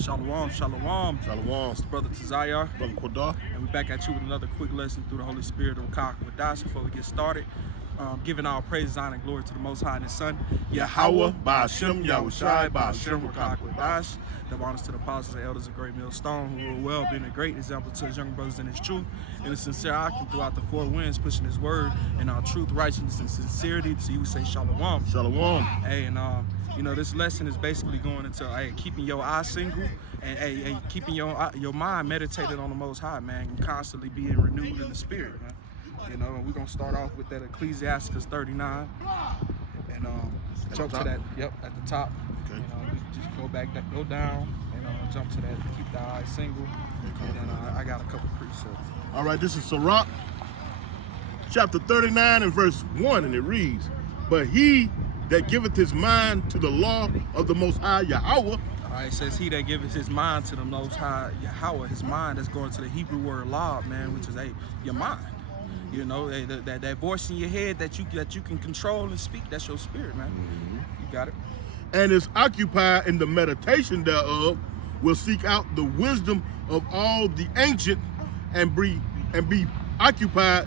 Shalom, shalom. Shalom. It's the brother Tazayar. Brother Quadar. And we're back at you with another quick lesson through the Holy Spirit of Ruach HaKodesh. Before we get started, giving all praise, honor, and glory to the Most High and His Son, Yahweh, Ba'ashem, Yahushai, Ba'ashem, Ruach HaKodesh. The honors to the apostles and elders of Great Millstone, who rule well, being a great example to His younger brothers in His truth, and a sincere octave throughout the four winds, pushing His word and our truth, righteousness, and sincerity. So you would say shalom. Shalom. Hey, and you know, this lesson is basically going into keeping your eyes single and keeping your mind meditated on the Most High, man, and constantly being renewed in the spirit, man. You know, and we're gonna start off with that Ecclesiastes 39, and jump to that. Yep, at the top. Okay. You know, we just go down, and jump to that. Keep the eyes single, and then I got a couple precepts. All right, this is Sirach, chapter 39 and verse 1, and it reads, "But he that giveth his mind to the law of the Most High Yahweh." All right, it says he that giveth his mind to the Most High Yahweh. His mind is going to the Hebrew word law, man, which is your mind. You know, that voice in your head that you can control and speak. That's your spirit, man. You got it. "And is occupied in the meditation thereof, will seek out the wisdom of all the ancient, and be occupied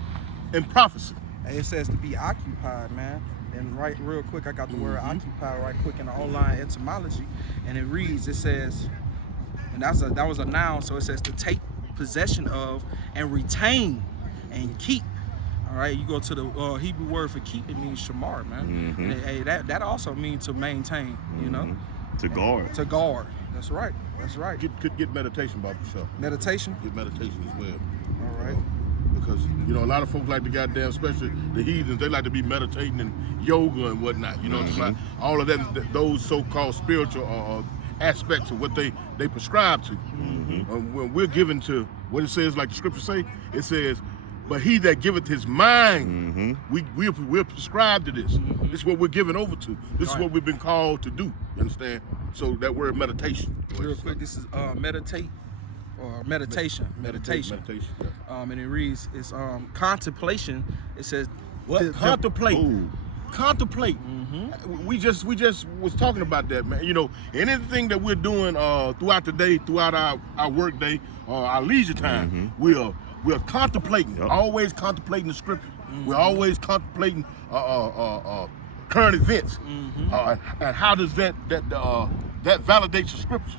in prophecy." Hey, it says to be occupied, man. And right real quick, I got the word occupy right quick in the online etymology, and it reads, it says, and that was a noun, so it says to take possession of and retain and keep. All right, you go to the Hebrew word for keep, it means shamar, man. And hey, that also means to maintain, you know, to guard. To guard. That's right. That's right. Get meditation, Baba Shah. Meditation. Get meditation as well. All right. Because you know a lot of folks like to goddamn, especially the heathens, they like to be meditating and yoga and whatnot. You know, like all of that, those so-called spiritual aspects of what they prescribe to. When we're given to what it says, like the scripture say, it says, "But he that giveth his mind," we're prescribed to this. This is what we're given over to. This is what we've been called to do. You understand? So that word meditation. Real quick, this is meditate. Or meditation. Meditation. Yeah. And it reads, it's contemplation. It says what? Contemplate. Contemplate. We just was talking about that, man. You know, anything that we're doing throughout the day, throughout our work day, or our leisure time, we're contemplating. Always contemplating the scripture. We're always contemplating current events. And how does that validates the scriptures?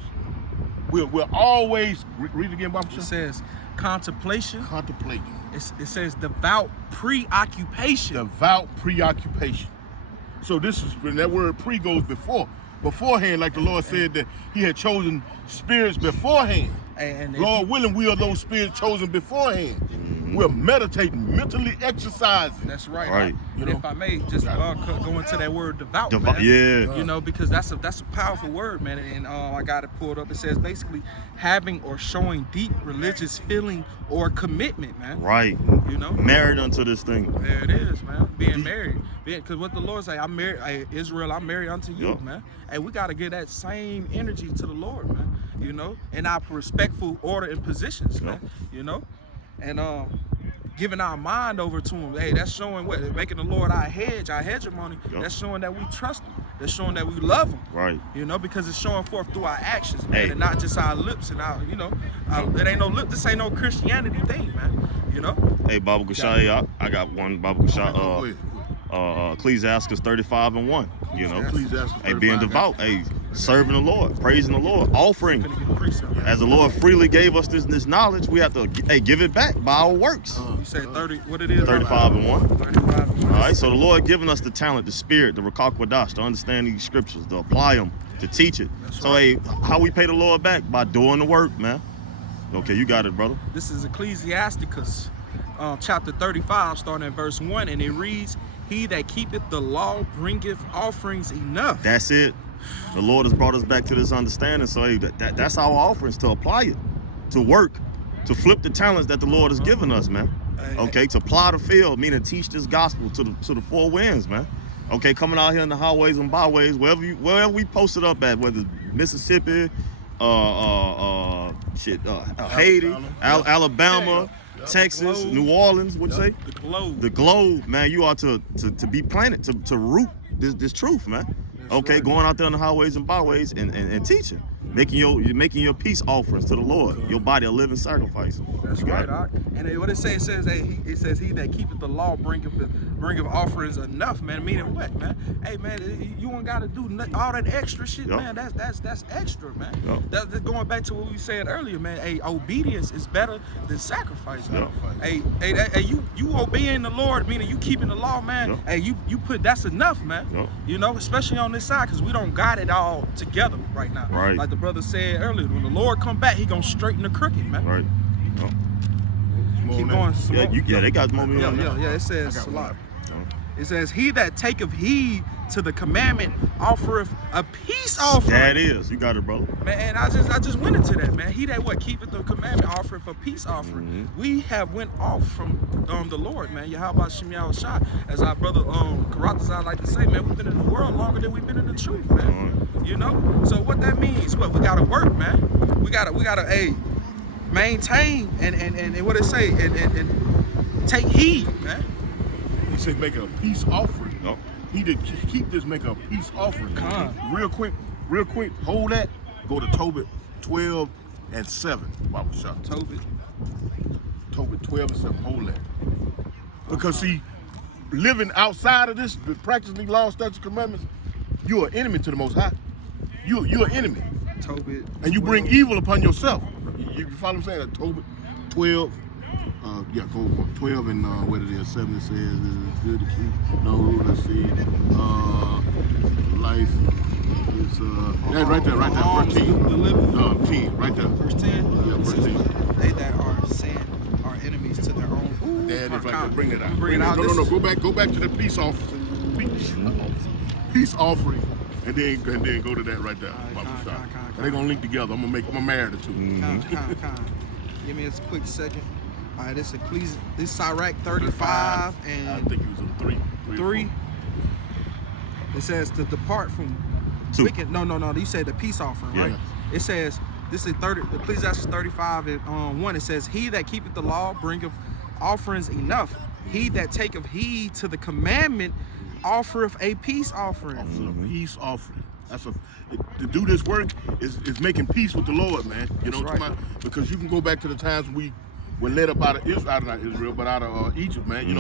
We're always read again, Bob. It says contemplation. Contemplating. It says devout preoccupation. Devout preoccupation. So this is when that word pre goes beforehand, like the Lord said that He had chosen spirits beforehand. And Lord willing, we are those spirits chosen beforehand. We're meditating, mentally exercising. That's right. You know, if I may just go into that word devout, man. Yeah. You know, because that's a powerful word, man. And I got it pulled up. It says basically having or showing deep religious feeling or commitment, man. Right. You know, married unto this thing. There it is, man. Being married. Because what the Lord say, I'm married, Israel, I'm married unto you, man. Hey, we got to give that same energy to the Lord, man. You know, in our respectful order and positions, man. You know, and giving our mind over to Him. Hey, that's showing what? Making the Lord our hedge, our hegemony. That's showing that we trust Him. That's showing that we love Him. Right. You know, because it's showing forth through our actions, man, and not just our lips and our, you know, it ain't no lip. This ain't no Christianity thing, man. You know. Hey, Baba Gushai, I got one. Baba Gushai, Ecclesiastes 35 and 1. You know, hey, being devout, hey, serving the Lord, praising the Lord, offering. As the Lord freely gave us this knowledge, we have to give it back by our works. You say 30, what it is? 35 and 1. 35 and 1. All right, so the Lord giving us the talent, the spirit, the Ruach HaKodesh, to understand these scriptures, to apply them, to teach it. So, hey, how we pay the Lord back? By doing the work, man. Okay, you got it, brother. This is Ecclesiasticus, chapter 35, starting at verse 1, and it reads, "He that keepeth the law bringeth offerings enough." That's it. The Lord has brought us back to this understanding. So hey, that's our offerings, to apply it, to work, to flip the talents that the Lord has given us, man. Okay, to plow the field, meaning teach this gospel to the four winds, man. Okay, coming out here in the highways and byways, wherever we posted up at, whether it's Mississippi, Haiti, Alabama, Texas, New Orleans, what'd you say? The globe. The globe, man. You are to be planted, to root this truth, man. Okay, going out there on the highways and byways and teaching. making your peace offerings to the Lord, your body a living sacrifice. That's You got right, it. And what it says, hey, it says, he that keepeth the law bringeth offerings enough, man. Meaning what, man? Hey, man, you ain't got to do all that extra shit, Yep. man. That's extra, man. Yep. That's going back to what we said earlier, man. Hey, obedience is better than sacrifice, man. Yep. Hey, you obeying the Lord, meaning you keeping the law, man. Yep. Hey, you put that's enough, man. Yep. You know, especially on this side, because we don't got it all together right now. Right. Like the brother said earlier, when the Lord come back, he gonna straighten the crooked, man. Right. Yep. Keep going. Yeah, they got more. Yeah. It says I got a lot. one. It says, he that taketh heed to the commandment offereth a peace offering. Yeah, it is. You got it, brother. Man, I just went into that, man. He that keepeth the commandment offereth a peace offering. We have went off from the Lord, man. Yahweh Shem Yahushua, as our brother Karatazar like to say, man, we've been in the world longer than we've been in the truth, man. You know? So what that means, what we gotta work, man. We gotta maintain and what it say and take heed, man. He said make a peace offering. Yep. He did keep this, make a peace offering. Come. Real quick, hold that. Go to Tobit 12 and 7. Bible shop. Tobit. Tobit 12 and 7. Hold that. Because see, living outside of this, practicing these laws, statutes, commandments, you're an enemy to the Most High. You're an enemy. Tobit. And you bring evil upon yourself. You follow what I'm saying? Tobit 12. Go 12 and what it is, 7 it says it's good to keep. No, let's see. Life is that right there, verse 10. 10, right there. Verse 10. Yeah, verse 10. They that are sin are enemies to their own. Ooh, There it is right there. Bring it out. Bring it out. No. Go back to the peace offering. Peace offering. And then go to that right there. They're gonna link together. I'm gonna marry the two. Give me a quick second. All right, this is Sirach 35 and I think it was a 3. It says to depart from 2. wicked. No. You said the peace offering, right? Yeah. It says this is Ecclesiastes 35 and 1. It says, he that keepeth the law bringeth offerings enough. He that taketh heed to the commandment offereth a peace offering. A peace offering. To do this work is making peace with the Lord, man. You know, That's right. because you can go back to the times we were led up out of Israel, but out of Egypt, man. You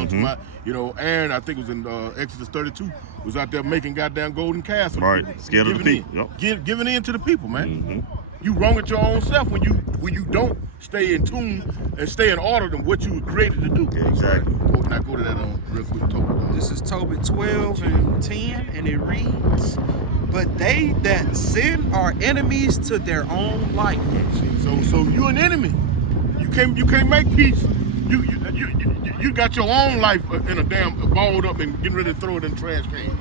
know, Aaron, I think it was in Exodus 32, was out there making goddamn golden calves. Right, scared of the people. Yep. Giving in to the people, man. You wrong at your own self when you don't stay in tune and stay in order than what you were created to do. Yeah, exactly. Now go to that real quick. This is Tobit 12 and 10, and it reads, but they that sin are enemies to their own life. So you're an enemy. You can't make peace. You got your own life in a damn balled up and getting ready to throw it in the trash can.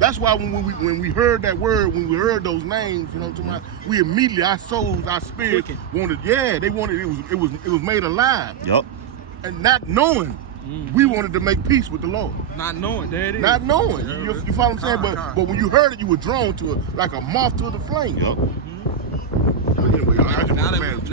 That's why when we heard that word, when we heard those names, you know what I'm talking about, we immediately, our souls, our spirit wanted. Yeah, they wanted. It was made alive. Yep. And not knowing, we wanted to make peace with the Lord. Not knowing, there it is. Not knowing. You follow what I'm saying? But when you heard it, you were drawn to it like a moth to the flame. Yep. Anyway, now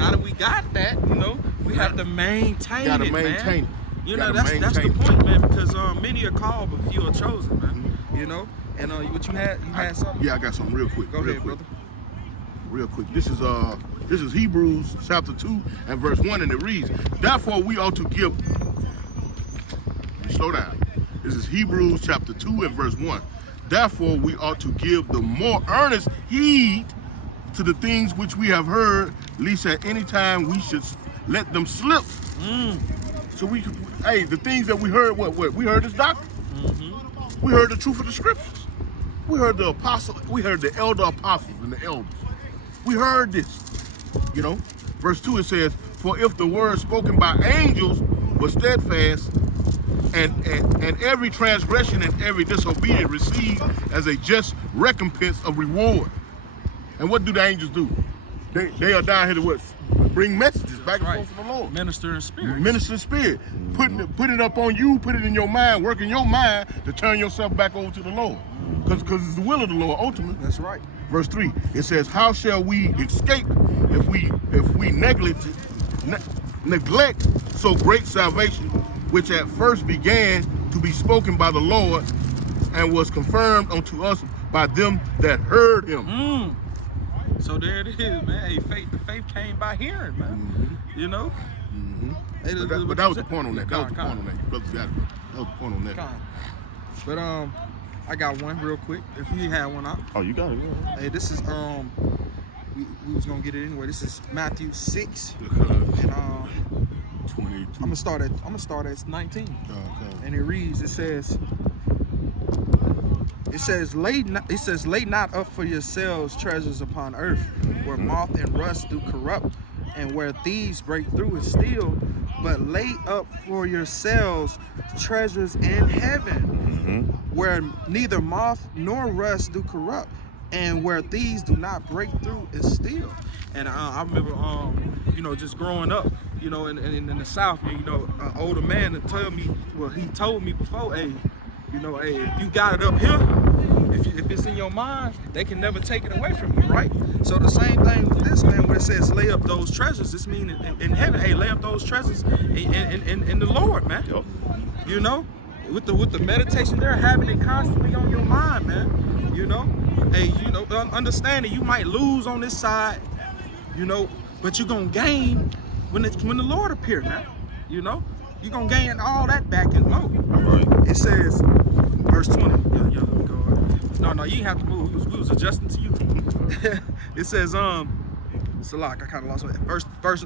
that we got that, you know, we have to maintain gotta it, maintain man. it. You know, Gotta that's the maintain it. point, man, because many are called, but few are chosen, man. You know, and what you had something? Yeah, I got something real quick. Go ahead, brother. Real quick. This is Hebrews chapter 2 and verse 1, and it reads, therefore we ought to give. Slow down. This is Hebrews chapter 2 and verse 1. Therefore we ought to give the more earnest heed to the things which we have heard, lest at any time we should let them slip. So the things that we heard, what we heard this doctrine. We heard the truth of the scriptures. We heard the elder apostles and the elders. We heard this. You know, verse 2 it says, for if the word spoken by angels was steadfast, and every transgression and every disobedience received as a just recompense of reward. And what do the angels do? They are down here to what? Bring messages back and forth from the Lord. Minister in spirit. Minister in spirit. Put it up on you, put it in your mind, work in your mind to turn yourself back over to the Lord. Because it's the will of the Lord ultimately. That's right. Verse 3, it says, how shall we escape if we neglect so great salvation, which at first began to be spoken by the Lord and was confirmed unto us by them that heard him. So there it is, man. Hey, the faith came by hearing, man. You know. Hey, But that was the point on that. That was the point on that. Brothers got it. That was the point on that. But I got one real quick. If you had one out. Oh, you got it. Yeah. Hey, this is we was gonna get it anyway. This is Matthew 6, Because and 22. I'm gonna start at 19, and it reads. It says, lay not up for yourselves treasures upon earth, where moth and rust do corrupt, and where thieves break through and steal, but lay up for yourselves treasures in heaven, where neither moth nor rust do corrupt, and where thieves do not break through and steal. And I remember, just growing up, in the South, an older man to tell me, well, he told me before, hey, if you got it up here, if it's in your mind, they can never take it away from you, right? So the same thing with this, man, where it says lay up those treasures, this means in heaven, hey, lay up those treasures in the Lord, man. Yep. With the meditation there, having it constantly on your mind, man. Hey, understand that you might lose on this side, but you're gonna gain when the Lord appears, man. You're gonna gain all that back and more. Right. It says, verse 20. No, you didn't have to move. We was adjusting to you. It says, it's a lot. I kind of lost it. Verse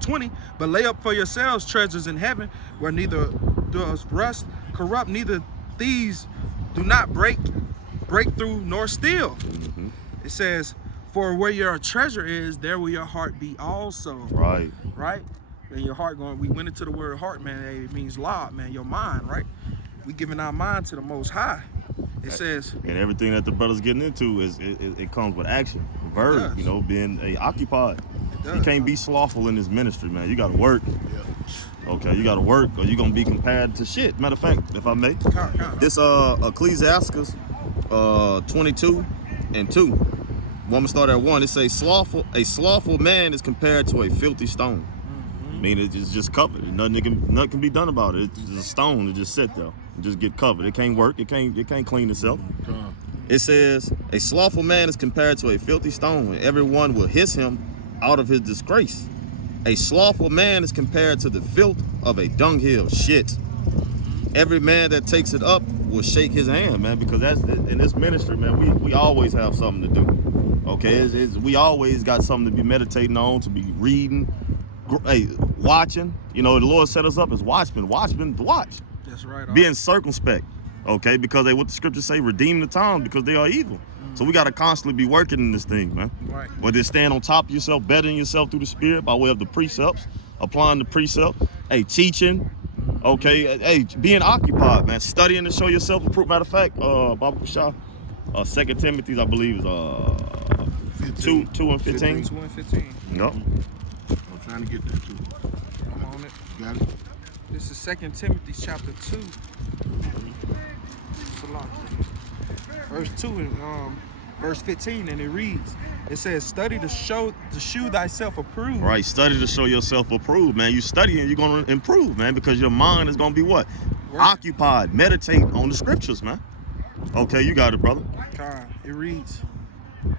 20. But lay up for yourselves treasures in heaven, where neither does rust corrupt, neither thieves do not break through nor steal. It says, for where your treasure is, there will your heart be also. Right. And your heart we went into the word heart, man. It means law, man, your mind, right? We giving our mind to the Most High. It says, and everything that the brother's getting into it comes with action, verb, being occupied. You can't be slothful in this ministry, man. You got to work. Okay, you got to work, or you're gonna be compared to shit. Matter of fact, if I may, this Ecclesiastes 22:2. Woman start at 1. It says a slothful man is compared to a filthy stone. I mean, it's just covered. Nothing can be done about it. It's just a stone to just sit there and just get covered. It can't work. It can't clean itself. It says a slothful man is compared to a filthy stone, and everyone will hiss him out of his disgrace. A slothful man is compared to the filth of a dunghill. Shit. Every man that takes it up will shake his hand, man, because that's in this ministry, man. We always have something to do. Okay, we always got something to be meditating on, to be reading, watching. The Lord set us up as watchmen to watch. That's right. Being circumspect, okay, because what the scriptures say, redeem the time because they are evil. So we got to constantly be working in this thing, man. Right. Whether it's stand on top of yourself, bettering yourself through the Spirit by way of the precepts, applying the precept, teaching, okay, being occupied, man, studying to show yourself approved. Matter of fact, Baba Kushah, 2 Timothy, I believe, is 2 and 15. 2 and 15. Yep. I'm trying to get that too. I'm on it. You got it? This is 2 Timothy chapter 2. It's a lot. Verse 2 and verse 15, and it reads, it says, study to shew thyself approved. Right, study to show yourself approved, man. You study and you're going to improve, man, because your mind is going to be what? Occupied. Meditate on the scriptures, man. Okay, you got it, brother. It reads,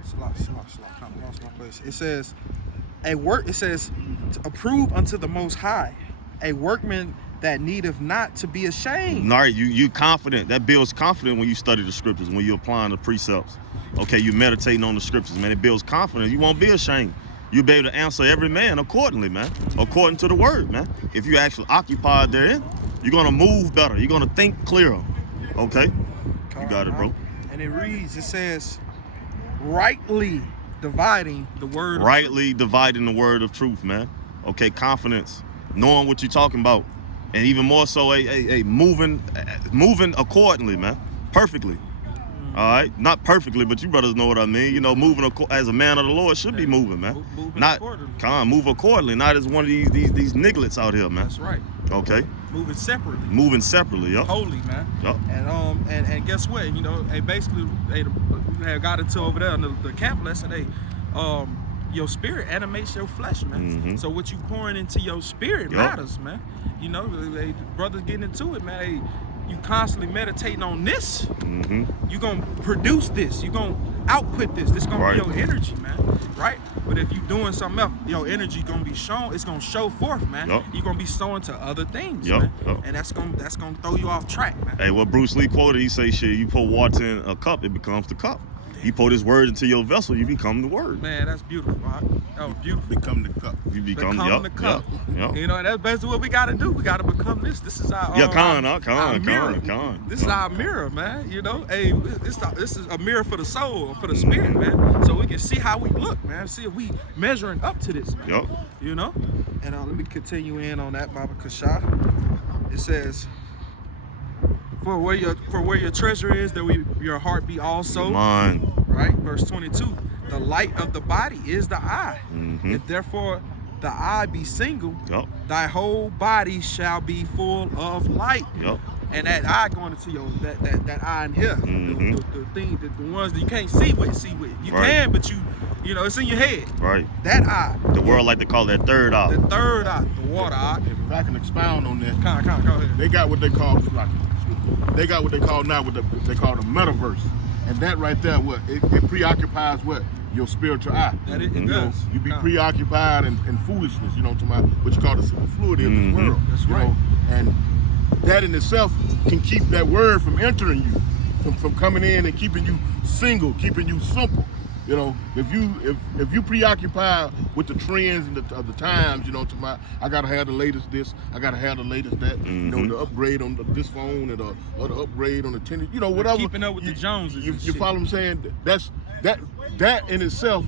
it's a lot, kind of lost my place. It says, to approve unto the Most High, a workman that needeth not to be ashamed. All right, you confident. That builds confidence when you study the scriptures, when you're applying the precepts. Okay, you're meditating on the scriptures, man. It builds confidence. You won't be ashamed. You'll be able to answer every man accordingly, man. According to the word, man. If you actually occupied therein, you're going to move better. You're going to think clearer. Okay? You got it, bro. And it reads, it says, rightly dividing the word. Rightly dividing the word of truth, man. Okay, confidence. Knowing what you're talking about. And even more so, moving accordingly, man. Perfectly. All right, not perfectly, but you brothers know what I mean. Moving as a man of the Lord should be moving, man. Move accordingly, not as one of these nigglets out here, man. That's right. Okay. Moving separately. Yep. Holy, man. Yep. And guess what? Basically, we had got into over there in the camp lesson. Your spirit animates your flesh, man. So what you pouring into your spirit matters, man. Brothers getting into it, man. you constantly meditating on this, Mm-hmm. you're gonna produce this, you're gonna output this. This gonna Right. be your energy, man. Right? But if you're doing something else, your energy gonna be shown, it's gonna show forth, man. Yup. You're gonna be sowing to other things, Yup, man. yup. And that's gonna throw you off track, man. Hey, what Bruce Lee quoted, he say, shit, you put water in a cup, it becomes the cup. You pour this word into your vessel, you become the word. Man, that's beautiful. Right? That was beautiful. Become the cup. You become the cup. Yep. You know, that's basically what we gotta do. We gotta become this. This is our our mirror. This is our mirror, man. You know, hey, this is a mirror for the soul, for the spirit, man. So we can see how we look, man. See if we measuring up to this, man. Yep. You know. And let me continue in on that, Baba Kasha. It says, "For where your treasure is, there will your heart be also." Mine. Right, verse 22. The light of the body is the eye. Mm-hmm. If therefore the eye be single, Yep. thy whole body shall be full of light. Yep. And that eye going into your that eye in here, Mhm. the thing, the ones that you can't see with. You Right. can, but you know, it's in your head. Right. That eye, The world like to call that third eye. the third eye, the water eye. If I can expound on that, Come on, go ahead. they got what they call now what they call the metaverse, and that right there, it preoccupies your spiritual eye. That it You know, does. you be Come. preoccupied in foolishness, to what you call the superfluity of this Mhm. world. That's you right. know, and that in itself can keep that word from entering you, from coming in and keeping you single, keeping you simple. You know, if you preoccupy with the trends and of the times, I gotta have the latest this, I gotta have the latest that, Mhm. the upgrade on this phone and or the upgrade on the tennis, whatever. Keeping up with the Joneses You and you shit. follow what I'm saying? That in itself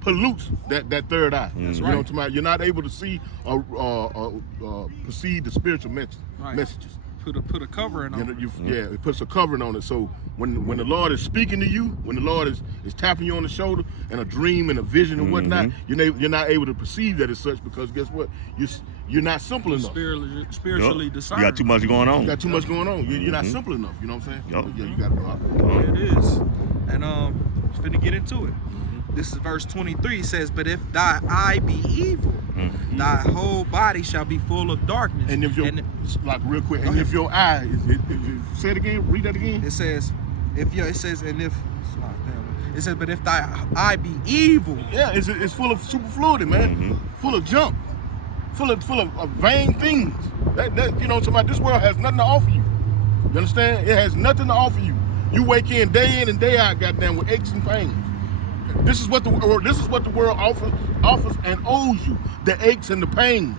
pollutes that third eye. That's You know right. what I'm talking about? You're not able to see or perceive the spiritual Right. messages. Put a covering on. It puts a covering on it. So when the Lord is speaking to you, when the Lord is tapping you on the shoulder in a dream and a vision and whatnot, you're not able to perceive that as such, because guess what? You're not simple enough. Spiritually Yup. discerned. You got too much going on. You got too much going on. You're not simple enough. You know what I'm saying? Yup. Yeah, you got to know. Yeah, it is. And finna get into it. This is verse 23. It says, "But if thy eye be evil, thy whole body shall be full of darkness." And if your like real quick, Go and ahead. if your eye say it again, read that again. it says, but if thy eye be evil, Yeah, it's full of superfluity, man. Full of junk, full of vain things. That this world has nothing to offer you. You understand? It has nothing to offer you. You wake in and day out, goddamn, with aches and pains. This is what the world offers and owes you: the aches and the pains,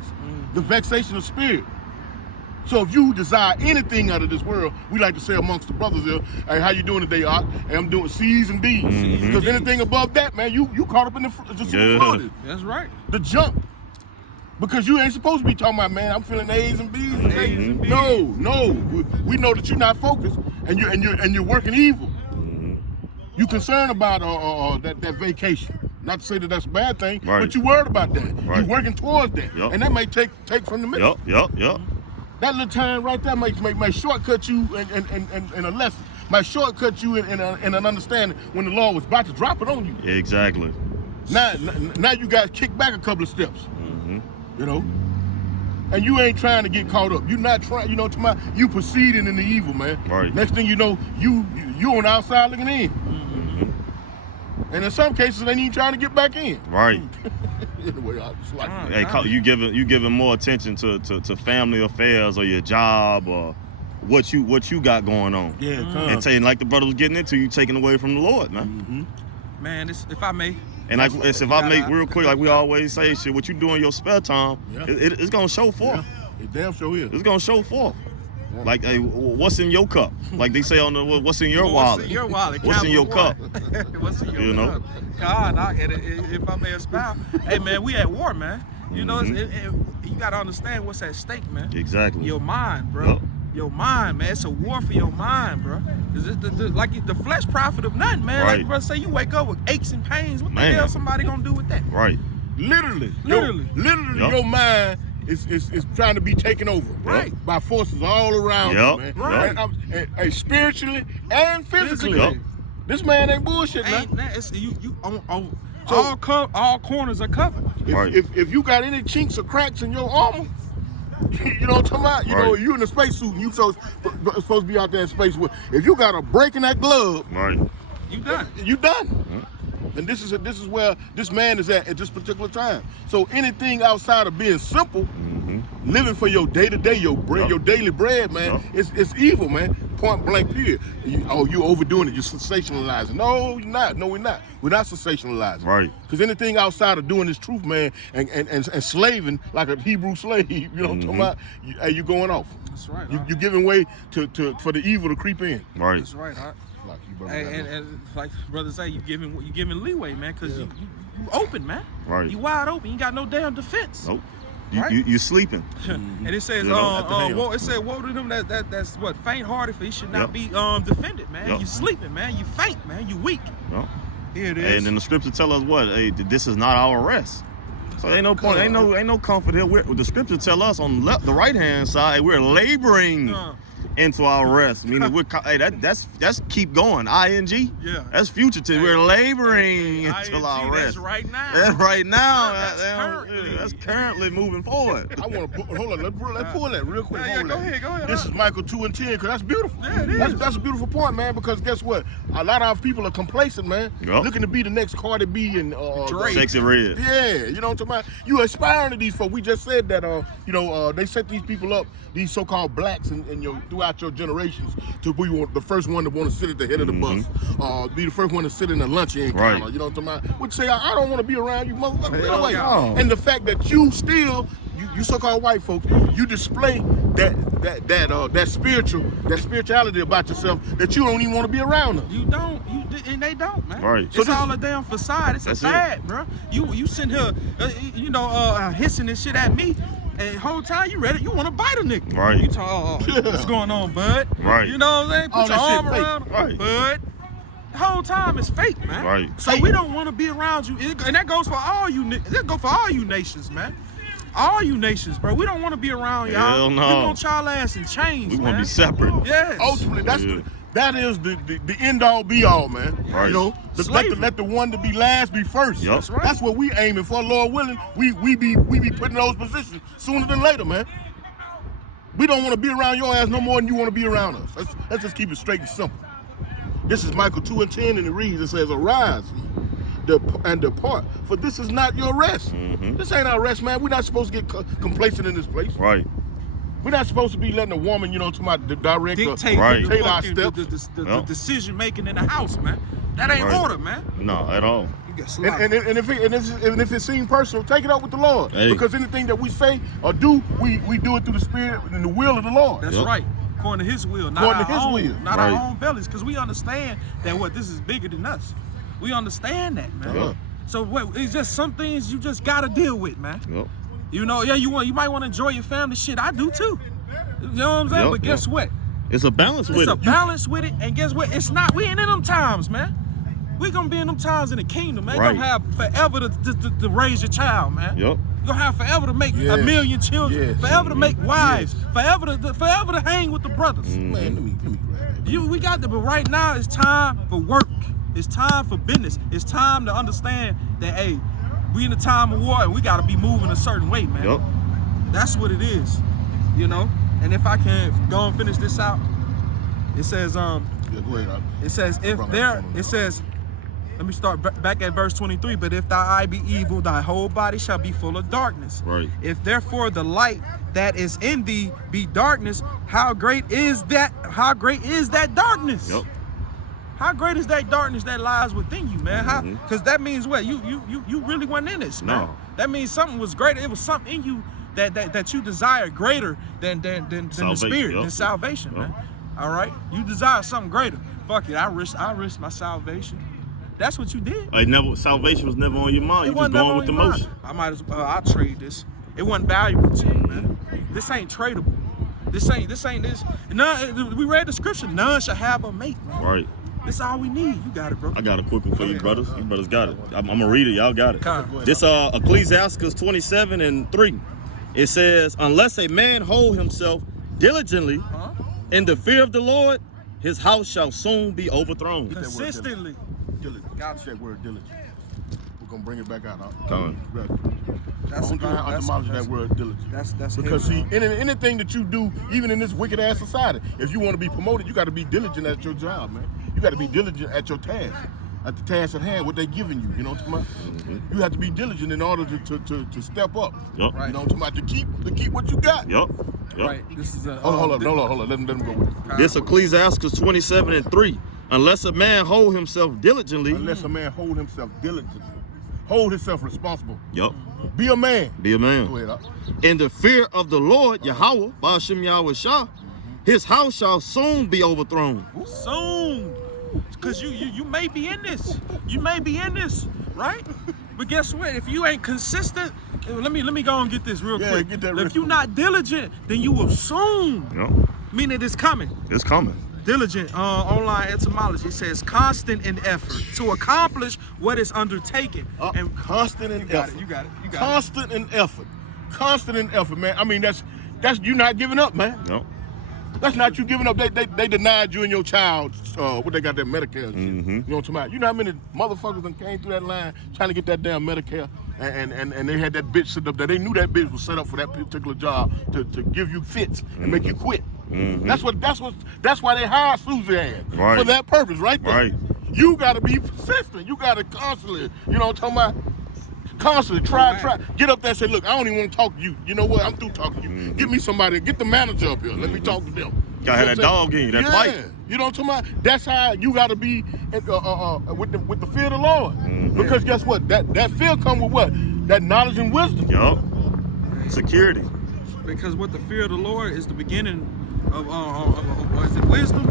the vexation of spirit. So if you desire anything out of this world, we like to say amongst the brothers here, "Hey, how you doing today, Art?" Hey, I'm doing C's and D's. Because anything above that, man, you caught up in the superfluity, that's right. the junk. Because you ain't supposed to be talking about, man, I'm feeling A's and B's. And A's and B's. No. We know that you're not focused and you're working evil. You concerned about that vacation. Not to say that that's a bad thing, Right. but you worried about that. Right. You're working towards that. Yup. And that may take from the middle. Yup. That little time right there may shortcut you in a lesson. Might shortcut you in an understanding when the Lord was about to drop it on you. Exactly. Now you guys kick back a couple of steps. And you ain't trying to get caught up. You're not trying, you proceeding in the evil, man. Right. Next thing you know, you on the outside looking in. And in some cases, they ain't even trying to get back in. Right. Anyway, it's like, Hey, you giving more attention to family affairs or your job or what you got going on. yeah, And saying like the brother was getting into, you taking away from the Lord, man. Man, if I may. And like if I make real quick, like we always say, shit, what you do in your spare time, Yeah. it's gonna show forth. Yeah, it damn sure is. It's gonna show forth. Yeah. Like, hey, what's in your cup? Like they say on the what's in your wallet? What's in your wallet? What's in your cup? What's in your You know? cup? God, if I may expound, hey man, we at war, man. You know, you gotta understand what's at stake, man. Exactly. Your mind, bro. Yup. Your mind, man. It's a war for your mind, bro. Like the flesh profit of nothing, man. Right. Like, bro, say you wake up with aches and pains. What Man. the hell somebody gonna do with that? Right. Literally, Yup. your mind is trying to be taken over, Right. by forces all around Yup. you, man. Right. And spiritually and physically. Yup. This man ain't bullshit, man. Ain't that? It's you on So- all corners are covered. Right. If you got any chinks or cracks in your armor, You know what I'm talking about? You know, Right. you in a spacesuit and you supposed to be out there in space with. If you got a break in that glove, Right. You done. you done. And this is where this man is at this particular time. So anything outside of being simple, living for your day to day, your bread, Yup. your daily bread, man, Yup. it's evil, man. Point blank period. You overdoing it. You're sensationalizing. No, you're not. No, we're not. We're not sensationalizing. Right. Because anything outside of doing this truth, man, and slaving like a Hebrew slave, you know what I'm talking about? You going off. That's right. You giving way to for the evil to creep in. Right. That's right. Like you, brother, Hey, and like brothers say, you giving leeway, man, because you open, man. Right. You wide open. You got no damn defense. Nope. Right? You sleeping. And it says, You know, at the helm. it said, woe to them that's what faint-hearted, for he should not Yep. be defended, man. Yep. You sleeping, man. You faint, man. You weak. Yup. Here it is. And then the scripture tell us what? Hey, this is not our rest. So ain't no point, ain't no comfort here. The scripture tell us on the right hand side, we're laboring into our rest. Meaning hey, that's keep going. ING. Yeah. That's future tense. We're laboring until our ING, rest. that's right now. That's right now. That's currently. That's currently moving forward. I want to hold on. Let's pull that real quick. Yeah, Hold go that. ahead. This is Michael 2:10 because that's beautiful. Yeah, it is. That's a beautiful point, man. Because guess what? A lot of our people are complacent, man. Yup. Looking to be the next Cardi B and Drake. Sexy red. Yeah, you know what I'm talking about. You aspiring to these folks. We just said that. They set these people up, these so-called blacks, in your throughout your generations, to be the first one to want to sit at the head of the bus, be the first one to sit in the luncheon counter. Right. You know what I'm talking about? Would say I don't want to be around you, motherfucker. Get away. no. And the fact that you still, you so-called white folks, you display that spirituality about yourself that you don't even want to be around them. You don't, and they don't, man. Right. It's all a damn facade. It's a That's it. fad, bro. You sitting here, hissing this shit at me, and the whole time you ready, you want to bite a nigga. Right. You talk, what's going on, bud? Right. You know what I'm saying? All Put your that shit arm fake. around him, Right. bud. The whole time it's fake, man. Right. So we don't want to be around you, and that goes for all you. That go for all you nations, man. All you nations, bro. We don't want to be around y'all. Hell no. We want y'all ass in chains, We man. want to be separate. Yes. Ultimately, Yeah. that is the end all be all, man. Right. You know, let the one to be last be first. Yup. That's right. That's what we aiming for, Lord willing. We be putting those positions sooner than later, man. We don't want to be around your ass no more than you want to be around us. Let's just keep it straight and simple. This is Michael 2:10, and it reads, it says, "Arise and depart, for this is not your rest." This ain't our rest, man. We're not supposed to get complacent in this place. Right. We're not supposed to be letting a woman, to my direct Dictate Right. the, dictate our fucking, steps. the decision making in the house, man. That ain't Right. order, man. No, at all. You get slaughtered. And if it seems personal, take it up with the Lord. Hey. Because anything that we say or do, we do it through the Spirit and the will of the Lord. That's Yup. right. According to His will, not According to our His own, will. not Right. our own bellies, because we understand that this is bigger than us. We understand that, man. Yup. So it's just some things you just gotta deal with, man. Yep. You might want to enjoy your family. Shit, I do too. You know what I'm saying? Yup, But guess yup. what? It's a balance It's with a it. balance with it, and guess what? It's not. We ain't in them times, man. We gonna be in them times in the kingdom, man. Right. You gonna have forever to raise your child, man. Yep. You gonna have forever to make Yes. a million children, Yes. forever to make wives, forever to hang with the brothers. Man, let me grab that. We got but right now it's time for work. It's time for business. It's time to understand that, hey, we in a time of war and we gotta be moving a certain way, man. Yep. That's what it is, And if I can go and finish this out, it says, Yeah, go ahead. it says, let me start back at verse 23. But if thy eye be evil, thy whole body shall be full of darkness. Right. If therefore the light that is in thee be darkness, how great is that? How great is that darkness? Yep. How great is that darkness that lies within you, man? Because that means what? You really wasn't in this, man. No. That means something was greater. It was something in you that you desire greater than the Salvation, spirit, yup. than salvation, Yup. man. All right, you desire something greater. Fuck it, I risk my salvation. That's what you did. Salvation was never on your mind. You was wasn't never going with the on your mind. motion. I might as well. I'll trade this. It wasn't valuable to you, man. This ain't tradable. This ain't this. None. We read the scripture. None shall have a mate, man. Right. This all we need. You got it, bro. I got a quick one for you, brothers. You brothers got it. I'm gonna read it. Y'all got it. Come. This Ecclesiastes 27:3. It says, "Unless a man hold himself diligently Huh? in the fear of the Lord, his house shall soon be overthrown." Consistently. Diligent. Gotcha. That word diligent. We'll gonna bring it back out. That's Don't demolish that word diligent. That's Because heavy, see, anything that you do, even in this wicked ass society, if you want to be promoted, you got to be diligent at your job, man. You got to be diligent at your task, at the task at hand, what they giving you. You know what I'm talking about? You have to be diligent in order to step up. Yep. Right. You know what I'm talking about? To keep what you got. Yep. Yep. right? This is a Hold on. Let him go with it. This Ecclesiastes 27:3. Unless a man hold himself diligently. Unless a man hold himself diligently, hold himself responsible. Yep. Be a man. Be a man. Go ahead. In the fear of the Lord, Yahweh, Ba'ashem Yahweh Shah, his house shall soon be overthrown. soon, because you may be in this. You may be in this, right? But guess what? If you ain't consistent, let me go and get this real quick. Get that real if you're not diligent, then you will soon. Yep. Meaning it's coming. It's coming. Diligent, online etymology says constant in effort to accomplish what is undertaken. And constant in effort. You got it. Constant in effort. Constant in effort, man. I mean, that's you not giving up, man. Yep. That's not you giving up. They denied you and your child what they got that Medicare and shit. You know what I'm talking about? You know how many motherfuckers that came through that line trying to get that damn Medicare and they had that bitch set up there. They knew that bitch was set up for that particular job to give you fits and make you quit. That's why they hired Susie Ann. Right. For that purpose, right there. Right. You gotta be persistent. You gotta constantly, you know what I'm talking about? Constantly try. Get up there and say, look, I don't even want to talk to you. You know what? I'm through talking to you. Get me somebody, get the manager up here. Let me talk to them. Gotta have that dog in you, that fight. You know what I'm talking about? That's how you gotta be with the fear of the Lord. Because guess what? That fear come with what? That knowledge and wisdom. Yup. Security. Because what the fear of the Lord is the beginning of what is it, wisdom?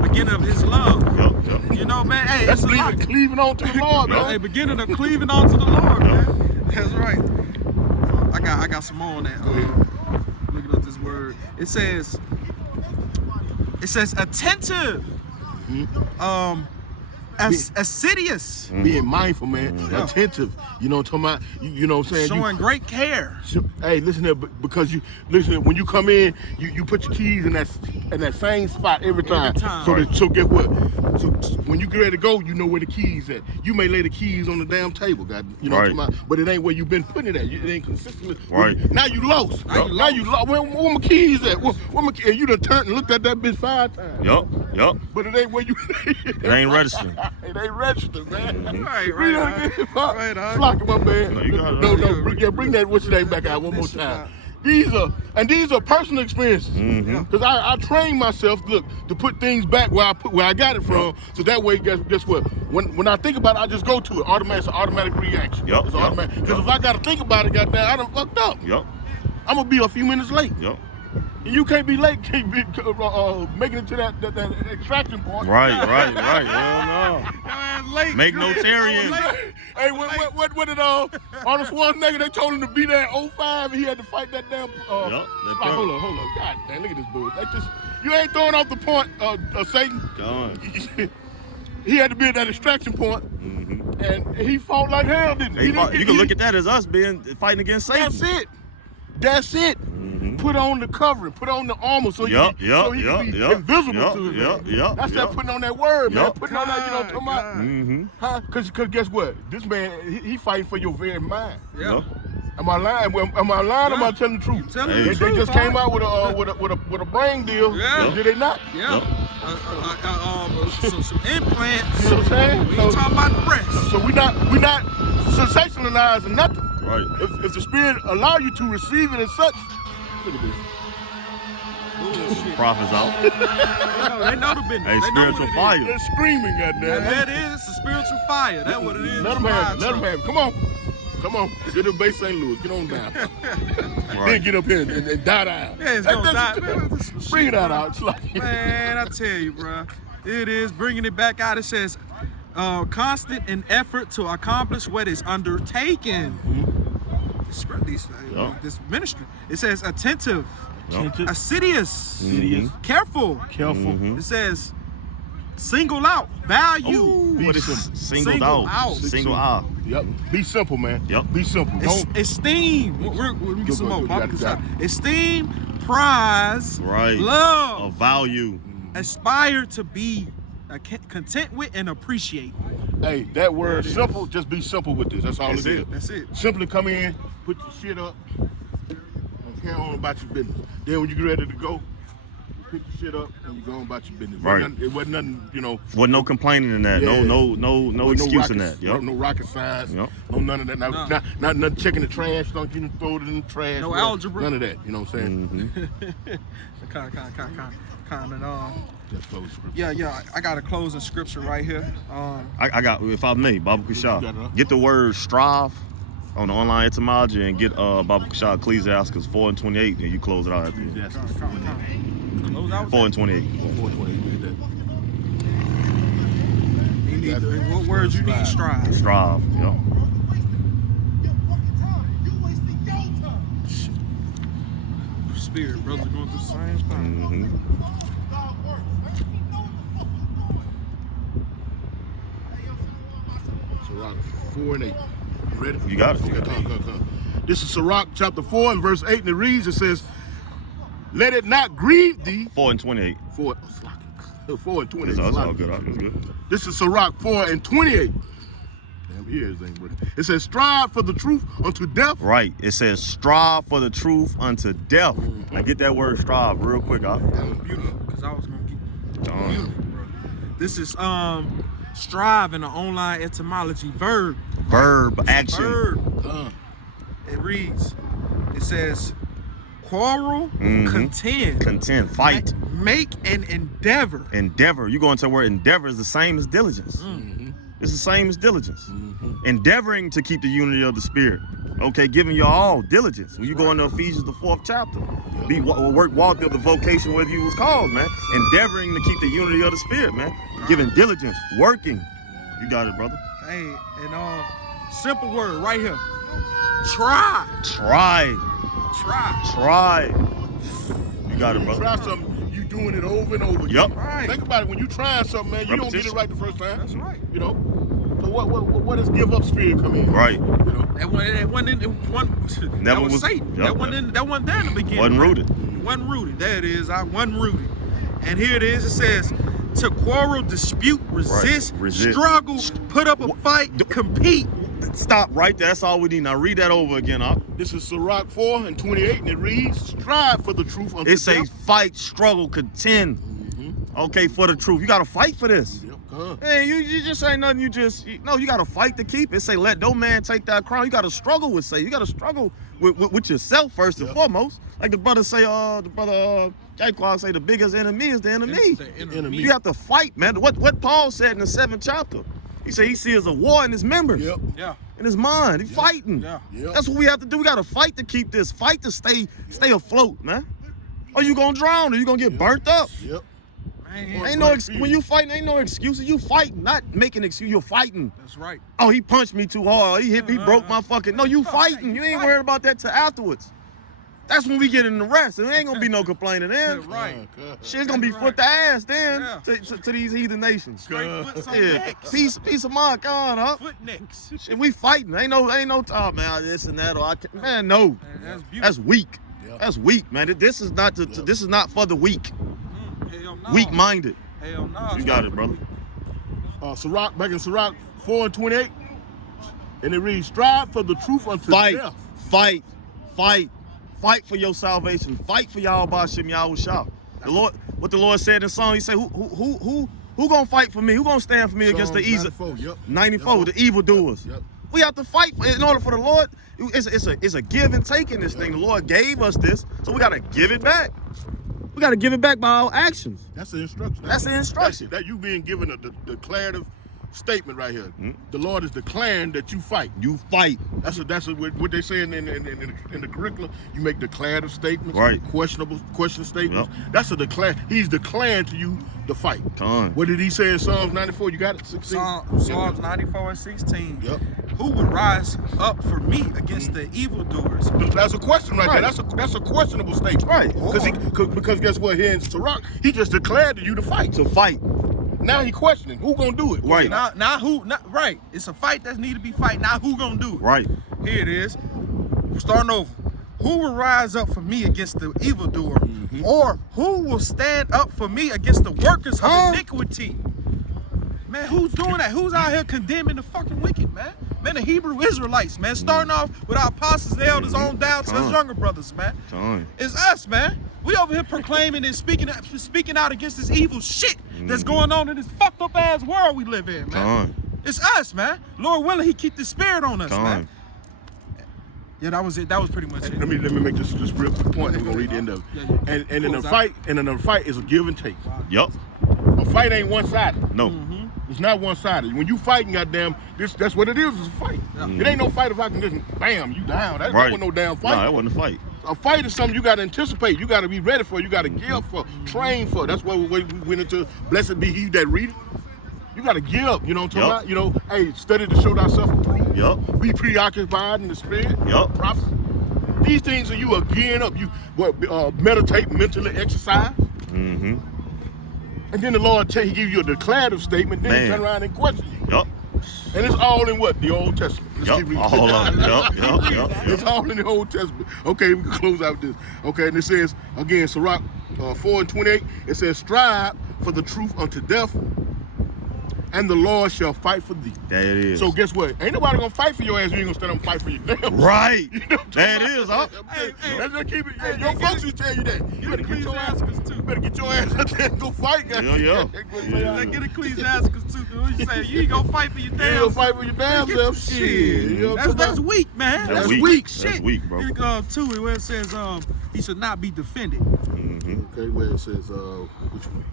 Beginning of His love. Yup. You know, man. Hey, That's it's a lot. cleaving on to the Lord, Hey, man. beginning of cleaving onto the Lord, man. That's right. I got some more on that. Looking up this word. It says attentive. Assiduous. Being mindful, man. Attentive. You know what I'm talking about? You know what I'm saying? Showing great care. Hey, listen here, because when you come in, you put your keys in that same spot every time. So get what? So when you get ready to go, you know where the keys at. You may lay the keys on the damn table, God. You know what I'm talking about? But it ain't where you been putting it at. It ain't consistently. Right. Now you lost. Now you lost. Where my keys at? Where my keys? You done turned and looked at that bitch 5 times. Yup. But it ain't where you. It ain't registering. It ain't registered, man. Right. Flock my man. No, you got it. Bring that what's your name back out one more time. These are personal experiences. Because I train myself, look, to put things back where I got it from. So that way, guess what? When I think about it, I just go to it. It's an automatic reaction. It's automatic. Because if I got to think about it, goddamn, I done fucked up. Yup. I'm gonna be a few minutes late. Yup. And you can't be late, making it to that extraction point. Right. Hell no. Late. Make no Tyrion. Hey, what did Arnold Schwarzenegger? They told him to be there at 05 and he had to fight that damn. Hold on. God damn, look at this dude. You ain't throwing off the point, Satan. Gone. He had to be at that extraction point, and he fought like hell, didn't he? You can look at that as us fighting against Satan. That's it. Put on the covering, put on the armor so he can be invisible to it. That's that putting on that word, man. Putting on that, you know what I'm talking about? Because guess what? This man, he fighting for your very mind. Am I lying? Am I telling the truth? They just came out with a brain deal. Did they not? Some implants. You know what I'm saying? We ain't talking about the breast. So we not sensationalizing nothing. Right. If the Spirit allow you to receive it as such, look at this. Prophets out. They know the business. Hey, spiritual fire. They're screaming, goddamn. That is. It's a spiritual fire. That's what it is. Let them have it. Come on. Get to base St. Louis. Get on down. Then get up here and die down. Yeah, it's gonna die. Bring that out. Man, I tell you, bro. It is bringing it back out. It says, constant in effort to accomplish what is undertaken. This ministry. It says attentive, assiduous, careful. It says single out, value. What is singled out? Single out. Yep. Be simple, man. Yep. Be simple. Esteem. Let me get some more. Esteem, prize, love, a value. aspire to be content with and appreciate. Hey, that word simple, just be simple with this. That's all That's it is. it. That's it. Simply come in, put your shit up, and carry on about your business. Then when you get ready to go, you pick your shit up and you go on about your business. Right. It wasn't nothing, you know. Wasn't no complaining in that. Yeah. No excuse in that. Yep. No rocket science. Yep. No none of that. No. Not nothing checking the trash. Don't you throw it in the trash. No whatever. algebra. None of that. You know what I'm saying? Kind of. Just close the script. Yeah. I got a closing scripture right here. I got, if I may, Baba You got it, huh? Kushah. Get the word strive on the online etymology and get Baba Kushah Ecclesiastes 4 and 28, and you close it out at the end. Yes. Close out with 4 and 28. You need what words you need? Strive. Strive. Yep. Spirit, brothers going through the same thing. Mm-hmm. Sirach 4 and 8. Ready? You got it. Okay, come. This is Sirach chapter 4 and verse 8, and it reads, it says, let it not grieve thee. 4 and 28. 4 and 28. It's all good. It's good. This is Sirach 4 and 28. Damn ears ain't working. It says, strive for the truth unto death. Right. It says strive for the truth unto death. Now get that word strive real quick. That was beautiful because I was gonna get beautiful, bro. This is strive in the online etymology verb. Verb action. Verb. It reads. It says quarrel, Mhm. contend, Contend. Fight. make an endeavor. Endeavor. You go into the word endeavor is the same as diligence. It's the same as diligence. Endeavoring to keep the unity of the spirit. Okay, giving you all diligence. When you go into Ephesians the 4th chapter, walk the vocation whether you was called, man. Endeavoring to keep the unity of the spirit, man. Giving diligence, working. You got it, brother. Hey, and simple word right here. Try. Try. You got it, brother. Try something, you doing it over and over again. Yup. Right. Think about it, when you trying something, man, you don't get it Repetition. right the first time. That's right. You know? So what does give up spirit come in? Right. You know? That Never was was- Satan. Yep. That wasn't there in the beginning. Wasn't rooted. Wasn't rooted. There it is. I wasn't rooted. And here it is. It says to quarrel, dispute, resist, Resist. struggle, put up a fight, compete. Stop right there. That's all we need. Now read that over again, Up. This is Sirach 4 and 28, and it reads, strive for the truth unto It says death. fight, struggle, contend. Okay, for the truth. You gotta fight for this. Yep, come. Hey, you just ain't nothing. You gotta fight to keep it. Say, let no man take that crown. You gotta struggle with say. You gotta struggle with yourself first and foremost. Like the brother say, Jaquan say, the biggest enemy is the enemy. Enemy. You have to fight, man. What Paul said in the 7th chapter. He said he sees a war in his members, Yep. Yeah. in his mind. He's fighting. Yeah. Yep. That's what we have to do. We gotta fight to keep this. Fight to stay afloat, man. Or you gonna drown or you gonna get burnt up. Yep. Man, Ain't no when you fighting, ain't no excuses. You fighting, not making excuses. You're fighting. that's right. Oh, he punched me too hard. He broke my fucking. No, you fighting. You ain't worried about that till afterwards. That's when we get in the rest. And there ain't gonna be no complaining then. Right. Shit's gonna be foot to ass then to these heathen nations. Straight foot some Yeah, necks. peace of mind, God, huh? Foot necks. Shit, we fighting. Ain't no talk, man. This and that, or I can't. Man, no. Man, that's beautiful. That's weak. Yeah. That's weak, man. This is not this is not for the weak, Hell no. weak-minded. Hell no. You got it, brother. Sirach, back in Sirach 4 and 28, and it reads, strive for the truth unto Fight, death. fight for your salvation. Fight for y'all Bashim Yahushua. The Lord, what the Lord said in the song, He said, who gonna fight for me? Who gonna stand for me against the Psalms evil? 94, yep. 94, the evildoers. Yep. We have to fight in order for the Lord. It's a give and take in this thing. The Lord gave us this, so we gotta give it back. We gotta give it back by our actions. That's the instruction. That's the instruction. That you being given a declarative statement right here. Mhm. The Lord is declaring that you fight. You fight. That's what they say in the curriculum. You make declarative statements, Right. question statements. That's a declare. He's declaring to you the fight. Come on. What did he say in Psalms 94? You got it. 16? Psalms 94 and 16. Yep. Who would rise up for me against the evildoers? That's a question right Right. there. That's a questionable statement. Right. Because guess what? Here in Sirach, he just declared to you to fight. To fight. Now he questioning who gonna do it. Right. Now who? Right. It's a fight that need to be fight. Now who gonna do it? Right. Here it is. We're starting over. Who will rise up for me against the evildoer? Or who will stand up for me against the workers of iniquity? Man, who's doing that? Who's out here condemning the fucking wicked, man? Man, the Hebrew Israelites, man. Starting off with our apostles, the elders, on down to us younger brothers, man. It's us, man. We over here proclaiming and speaking out against this evil shit that's going on in this fucked up ass world we live in, man. It's us, man. Lord willing, He keep the spirit on us, man. Yeah, that was it. That was pretty much it. Let me make this real quick point. We're gonna read the end of it. And in a fight, is a give and take. Yup. A fight ain't one-sided. No. It's not one-sided. When you fighting, goddamn, that's what it is. It's a fight. It ain't no fight if I can just bam you down. That wasn't no damn fight. No, that wasn't a fight. A fight is something you got to anticipate. You got to be ready for. You got to gear up for, train for. That's why we went into blessed be he that readeth. You got to gear up. You know what I'm talking about? You know, hey, study to show thyself approved. Yup. Be preoccupied in the spirit. Yup. Prophecy. These things are you are gearing up. You meditate, mentally exercise. Mm-hmm. And then the Lord He give you a declarative statement. Then He turn around and question you. Yup. And it's all in what? The Old Testament. Let's keep reading. All of it. Yup. It's all in the Old Testament. Okay, we can close out this. Okay, and it says, again, Sirach 4:28, it says, strive for the truth unto death, and the Lord shall fight for thee. There it is. So guess what? Ain't nobody gonna fight for your ass. You ain't gonna stand up and fight for your damn. Right. You know That is, huh? Hey, let's just keep it. Hey, your folks will tell you that. You better get your ass. You better get your ass out there and go fight, guys. Yeah. Let's get Ecclesiasticus too. What you say? You ain't gonna fight for your You damn. ain't gonna fight for your damn self. Shit. You know what I'm That's talking weak, man. That's weak. weak. Shit. That's weak, bro. Here goes to it where it says he should not be defended. Mm-hmm. Okay, where it says which one?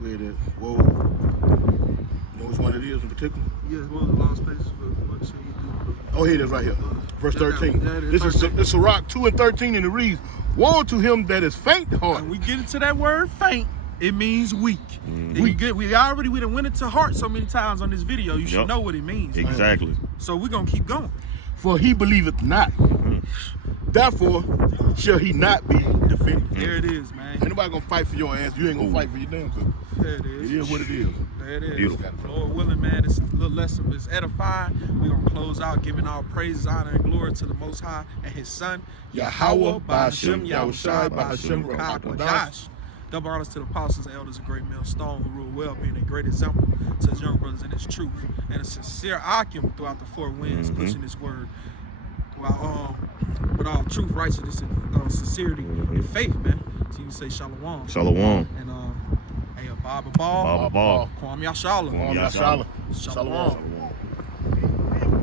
Where it is? Whoa. You know which one it is in particular? Yeah, one of the lost places. What should you do? Oh, here it is right here. Verse 13. Yeah, it is. This is Sirach 2:13, and it reads, woe to him that is faint-hearted. When we get into that word faint, it means weak. And we done went into heart so many times on this video. You should know what it means. Exactly. So we're gonna keep going. For he believeth not. Therefore shall he not be defended. There it is, man. Ain't nobody gonna fight for your ass. You ain't gonna fight for your damn self. There it is. It is what it is. There it is. Beautiful. Lord willing, man, this little lesson is edifying. We're going to close out giving all praises, honor, and glory to the Most High and His Son, Yahweh, Ba'ashem, Yahushai, Ba'ashem, Ruach HaKodesh. Double honors to the apostles and elders of Great Millstone who rule well, being a great example to His young brothers in His truth. And a sincere akim throughout the four winds, pushing His word. With all truth, righteousness, and sincerity and faith, man. So you can say Shalom. Shalom. And hey, Baba Ball. Baba Ball. Kwame Yashala. Shalom. Shalom. Shalom.